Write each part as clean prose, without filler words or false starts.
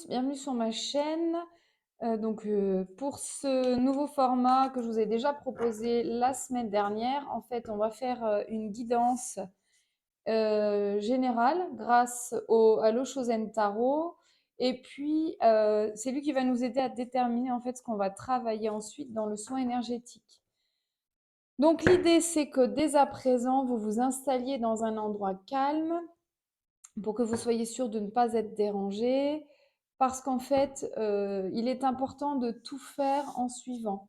tous, bienvenue sur ma chaîne. Pour ce nouveau format que je vous ai déjà proposé la semaine dernière, en fait, on va faire une guidance générale grâce à l'Oshozen Tarot. Et puis, c'est lui qui va nous aider à déterminer en fait ce qu'on va travailler ensuite dans le soin énergétique. Donc, l'idée, c'est que dès à présent, vous vous installiez dans un endroit calme pour que vous soyez sûr de ne pas être dérangé, parce qu'en fait, il est important de tout faire en suivant,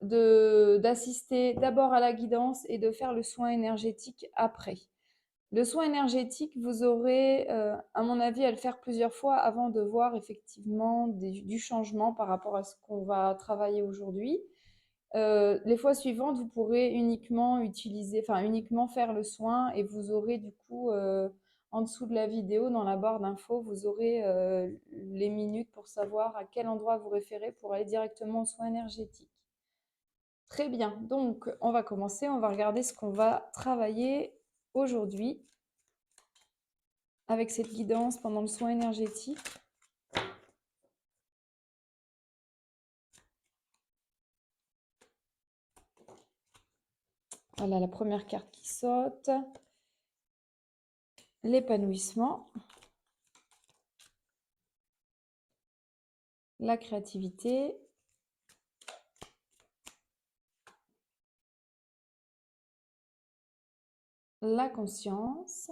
d'assister d'abord à la guidance et de faire le soin énergétique après. Le soin énergétique, vous aurez, à mon avis, à le faire plusieurs fois avant de voir effectivement du changement par rapport à ce qu'on va travailler aujourd'hui. Les fois suivantes, vous pourrez uniquement uniquement faire le soin et vous aurez du coup, en dessous de la vidéo, dans la barre d'infos, vous aurez les minutes pour savoir à quel endroit vous référer pour aller directement au soin énergétique. Très bien, donc on va commencer, on va regarder ce qu'on va travailler aujourd'hui avec cette guidance pendant le soin énergétique. Voilà la première carte qui saute. L'épanouissement. La créativité. La conscience.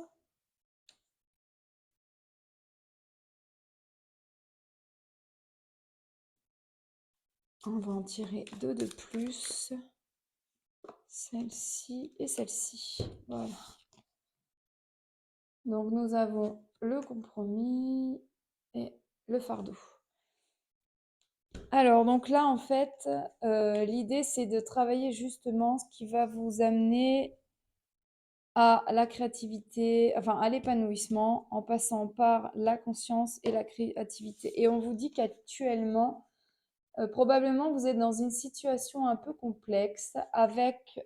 On va en tirer deux de plus. Celle-ci et celle-ci. Voilà. Donc, nous avons le compromis et le fardeau. Alors, donc là, en fait, l'idée, c'est de travailler justement ce qui va vous amener à la créativité, enfin à l'épanouissement, en passant par la conscience et la créativité. Et on vous dit qu'actuellement, probablement, vous êtes dans une situation un peu complexe avec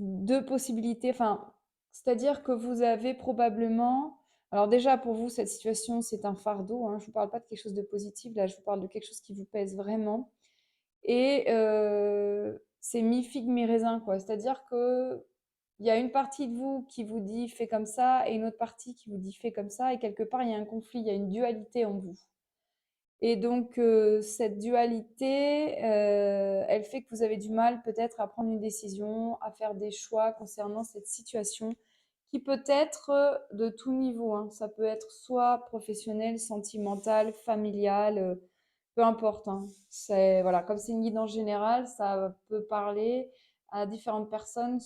deux possibilités. Enfin, c'est-à-dire que vous avez probablement. Alors déjà, pour vous, cette situation, c'est un fardeau, hein. Je ne vous parle pas de quelque chose de positif, là, je vous parle de quelque chose qui vous pèse vraiment. Et c'est mi-figue, mi-raisin, quoi. C'est-à-dire que il y a une partie de vous qui vous dit fais comme ça et une autre partie qui vous dit fais comme ça. Et quelque part, il y a un conflit, il y a une dualité en vous. Et donc, cette dualité, elle fait que vous avez du mal peut-être à prendre une décision, à faire des choix concernant cette situation qui peut être de tout niveau, hein. Ça peut être soit professionnel, sentimental, familial, peu importe, hein. Voilà, comme c'est une guidance générale, ça peut parler à différentes personnes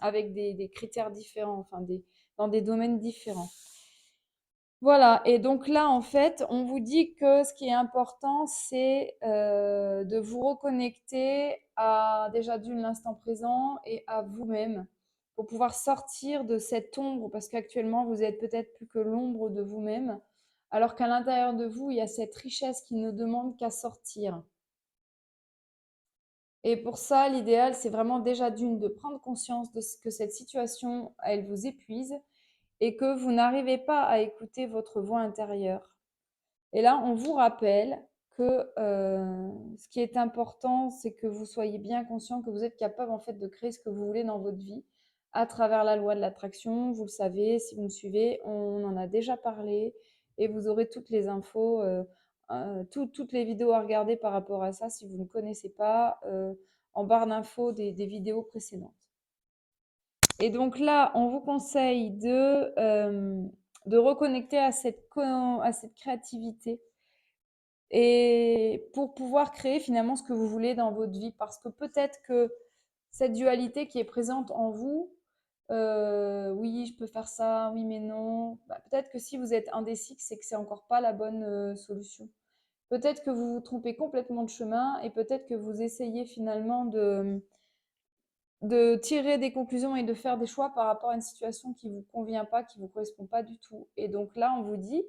avec des critères différents, dans des domaines différents. Voilà, et donc là, en fait, on vous dit que ce qui est important, c'est de vous reconnecter à déjà d'une l'instant présent et à vous-même pour pouvoir sortir de cette ombre, parce qu'actuellement, vous êtes peut-être plus que l'ombre de vous-même, alors qu'à l'intérieur de vous, il y a cette richesse qui ne demande qu'à sortir. Et pour ça, l'idéal, c'est vraiment déjà de prendre conscience de ce que cette situation, elle vous épuise et que vous n'arrivez pas à écouter votre voix intérieure. Et là, on vous rappelle que ce qui est important, c'est que vous soyez bien conscient que vous êtes capable en fait de créer ce que vous voulez dans votre vie à travers la loi de l'attraction. Vous le savez, si vous me suivez, on en a déjà parlé et vous aurez toutes les infos, toutes les vidéos à regarder par rapport à ça si vous ne connaissez pas en barre d'infos des vidéos précédentes. Et donc là, on vous conseille de reconnecter à cette créativité et pour pouvoir créer finalement ce que vous voulez dans votre vie. Parce que peut-être que cette dualité qui est présente en vous, oui, je peux faire ça, oui, mais non. Bah, peut-être que si vous êtes indécis, c'est que c'est encore pas la bonne solution. Peut-être que vous vous trompez complètement de chemin et peut-être que vous essayez finalement de tirer des conclusions et de faire des choix par rapport à une situation qui ne vous convient pas, qui ne vous correspond pas du tout. Et donc là, on vous dit,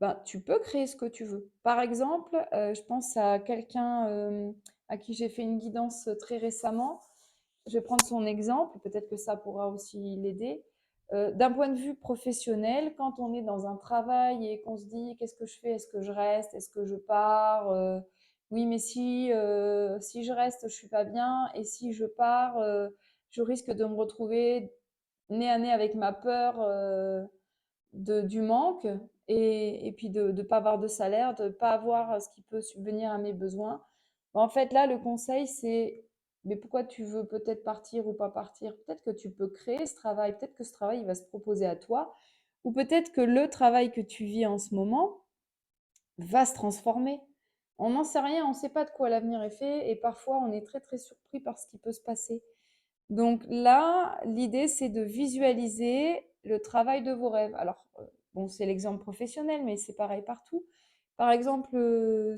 ben, tu peux créer ce que tu veux. Par exemple, je pense à quelqu'un à qui j'ai fait une guidance très récemment. Je vais prendre son exemple, peut-être que ça pourra aussi l'aider. D'un point de vue professionnel, quand on est dans un travail et qu'on se dit: «Qu'est-ce que je fais? Est-ce que je reste? Est-ce que je pars? Oui, mais si je reste, je suis pas bien et si je pars, je risque de me retrouver nez à nez avec ma peur, du manque et puis de ne pas avoir de salaire, de ne pas avoir ce qui peut subvenir à mes besoins». En fait, là, le conseil, c'est, mais pourquoi tu veux peut-être partir ou pas partir? Peut-être que tu peux créer ce travail, peut-être que ce travail, il va se proposer à toi, ou peut-être que le travail que tu vis en ce moment va se transformer. On n'en sait rien, on ne sait pas de quoi l'avenir est fait, et parfois on est très très surpris par ce qui peut se passer. Donc là, l'idée, c'est de visualiser le travail de vos rêves. Alors, bon, c'est l'exemple professionnel, mais c'est pareil partout. Par exemple,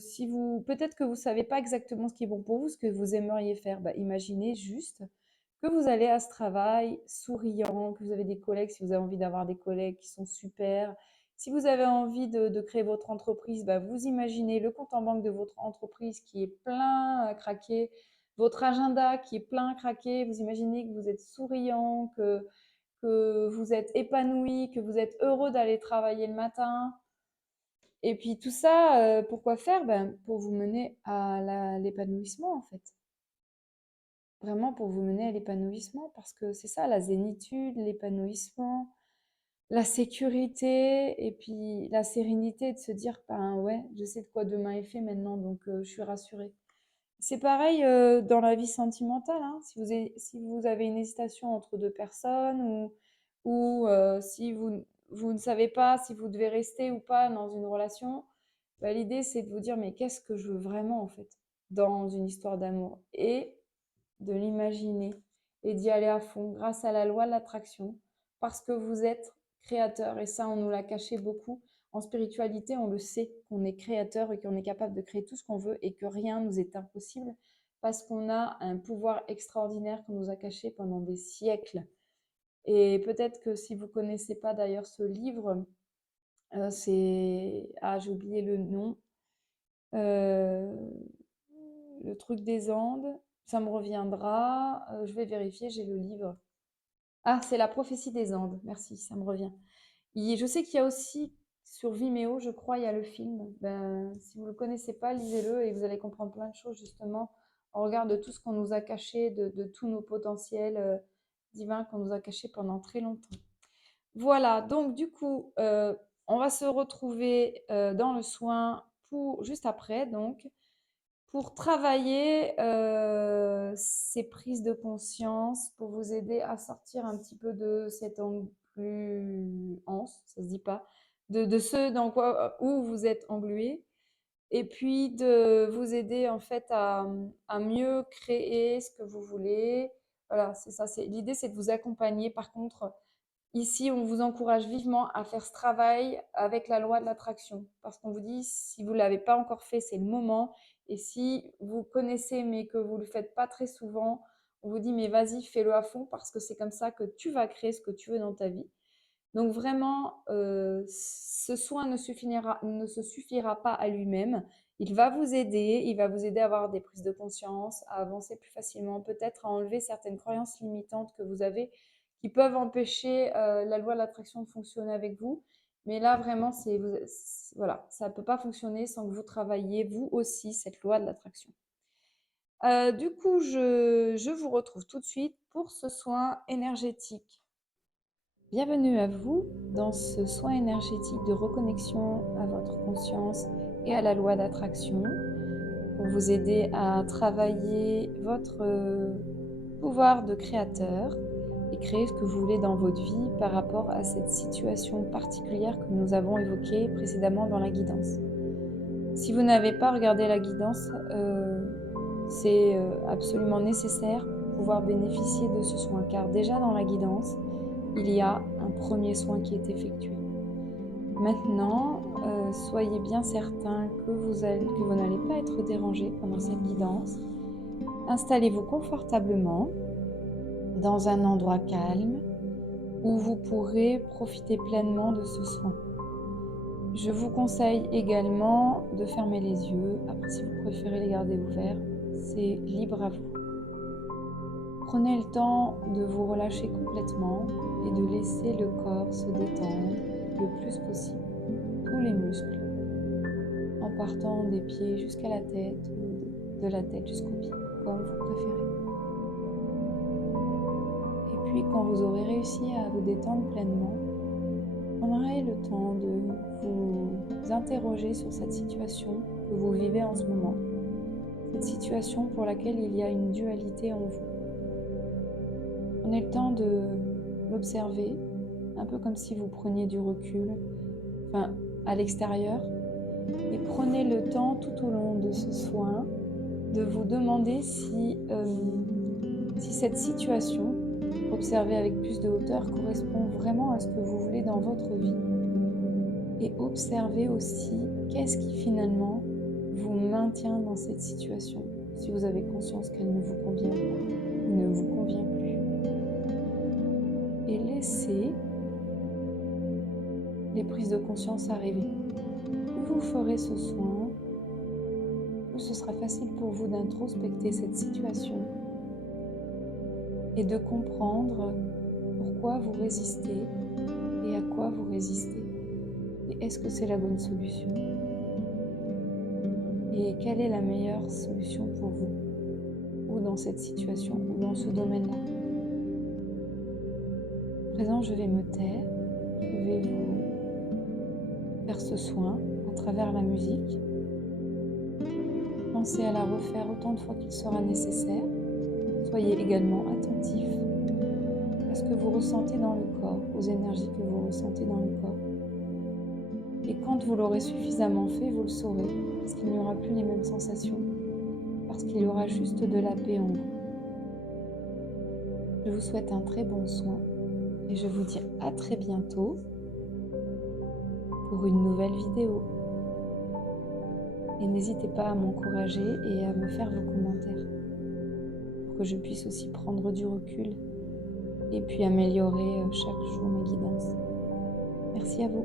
si vous, peut-être que vous ne savez pas exactement ce qui est bon pour vous, ce que vous aimeriez faire, bah, imaginez juste que vous allez à ce travail souriant, que vous avez des collègues, si vous avez envie d'avoir des collègues qui sont super. Si vous avez envie de créer votre entreprise, bah, vous imaginez le compte en banque de votre entreprise qui est plein à craquer, votre agenda qui est plein à craquer, vous imaginez que vous êtes souriant, que vous êtes épanoui, que vous êtes heureux d'aller travailler le matin. Et puis tout ça, pourquoi faire? Ben, pour vous mener à l'épanouissement en fait. Vraiment pour vous mener à l'épanouissement, parce que c'est ça la zénitude, l'épanouissement, la sécurité et puis la sérénité de se dire: «Ben ouais, je sais de quoi demain est fait maintenant, donc je suis rassurée». C'est pareil, dans la vie sentimentale, hein. Si vous avez une hésitation entre 2 personnes ou si vous ne savez pas si vous devez rester ou pas dans une relation, bah, l'idée c'est de vous dire: «Mais qu'est-ce que je veux vraiment en fait, dans une histoire d'amour?» Et de l'imaginer et d'y aller à fond grâce à la loi de l'attraction, parce que vous êtes créateur et ça, on nous l'a caché beaucoup. En spiritualité, on le sait qu'on est créateur et qu'on est capable de créer tout ce qu'on veut et que rien nous est impossible parce qu'on a un pouvoir extraordinaire qu'on nous a caché pendant des siècles. Et peut-être que si vous connaissez pas d'ailleurs ce livre, c'est... Ah, j'ai oublié le nom. Euh, le truc des Andes, ça me reviendra. Je vais vérifier, j'ai le livre. Ah, c'est La prophétie des Andes. Merci, ça me revient. Je sais qu'il y a aussi sur Vimeo, je crois, il y a le film. Ben, si vous ne le connaissez pas, lisez-le et vous allez comprendre plein de choses justement au regard de tout ce qu'on nous a caché, de tous nos potentiels divins qu'on nous a cachés pendant très longtemps. Voilà, donc du coup, on va se retrouver dans le soin pour juste après, donc pour travailler ces prises de conscience, pour vous aider à sortir un petit peu de cette engluance, ça se dit pas, de ce dans quoi, où vous êtes englué, et puis de vous aider en fait à mieux créer ce que vous voulez. Voilà, c'est ça. L'idée, c'est de vous accompagner. Par contre, ici, on vous encourage vivement à faire ce travail avec la loi de l'attraction, parce qu'on vous dit, si vous ne l'avez pas encore fait, c'est le moment. Et si vous connaissez, mais que vous ne le faites pas très souvent, on vous dit, mais vas-y, fais-le à fond, parce que c'est comme ça que tu vas créer ce que tu veux dans ta vie. Donc vraiment, ce soin ne se suffira pas à lui-même. Il va vous aider, il va vous aider à avoir des prises de conscience, à avancer plus facilement, peut-être à enlever certaines croyances limitantes que vous avez qui peuvent empêcher la loi de l'attraction de fonctionner avec vous. Mais là, vraiment, voilà, ça ne peut pas fonctionner sans que vous travailliez, vous aussi, cette loi de l'attraction. Du coup, je vous retrouve tout de suite pour ce soin énergétique. Bienvenue à vous dans ce soin énergétique de reconnexion à votre conscience et à la loi d'attraction pour vous aider à travailler votre pouvoir de créateur et créer ce que vous voulez dans votre vie par rapport à cette situation particulière que nous avons évoquée précédemment dans la guidance. Si vous n'avez pas regardé la guidance, c'est absolument nécessaire pour pouvoir bénéficier de ce soin, car déjà dans la guidance, il y a un premier soin qui est effectué. Maintenant, soyez bien certain que vous n'allez pas être dérangé pendant cette guidance. Installez-vous confortablement dans un endroit calme où vous pourrez profiter pleinement de ce soin. Je vous conseille également de fermer les yeux. Après, si vous préférez les garder ouverts, c'est libre à vous. Prenez le temps de vous relâcher complètement et de laisser le corps se détendre le plus possible, tous les muscles, en partant des pieds jusqu'à la tête ou de la tête jusqu'aux pieds, comme vous préférez. Et puis quand vous aurez réussi à vous détendre pleinement, prendrez le temps de vous interroger sur cette situation que vous vivez en ce moment, cette situation pour laquelle il y a une dualité en vous. Prenez le temps de l'observer, un peu comme si vous preniez du recul, à l'extérieur, et prenez le temps tout au long de ce soin de vous demander si cette situation, observée avec plus de hauteur, correspond vraiment à ce que vous voulez dans votre vie. Et observez aussi qu'est-ce qui finalement vous maintient dans cette situation, si vous avez conscience qu'elle ne vous convient pas ou ne vous convient plus. Et laissez les prises de conscience arriver. Plus vous ferez ce soin, plus ce sera facile pour vous d'introspecter cette situation et de comprendre pourquoi vous résistez et à quoi vous résistez. Et est-ce que c'est la bonne solution? Et quelle est la meilleure solution pour vous? Ou dans cette situation, ou dans ce domaine-là. À présent, je vais me taire. Je vais vous faire ce soin à travers la musique. Pensez à la refaire autant de fois qu'il sera nécessaire. Soyez également attentif à ce que vous ressentez dans le corps, aux énergies que vous ressentez dans le corps. Et quand vous l'aurez suffisamment fait, vous le saurez, parce qu'il n'y aura plus les mêmes sensations, parce qu'il y aura juste de la paix en vous. Je vous souhaite un très bon soin et je vous dis à très bientôt pour une nouvelle vidéo. Et n'hésitez pas à m'encourager et à me faire vos commentaires pour que je puisse aussi prendre du recul et puis améliorer chaque jour mes guidances. Merci à vous.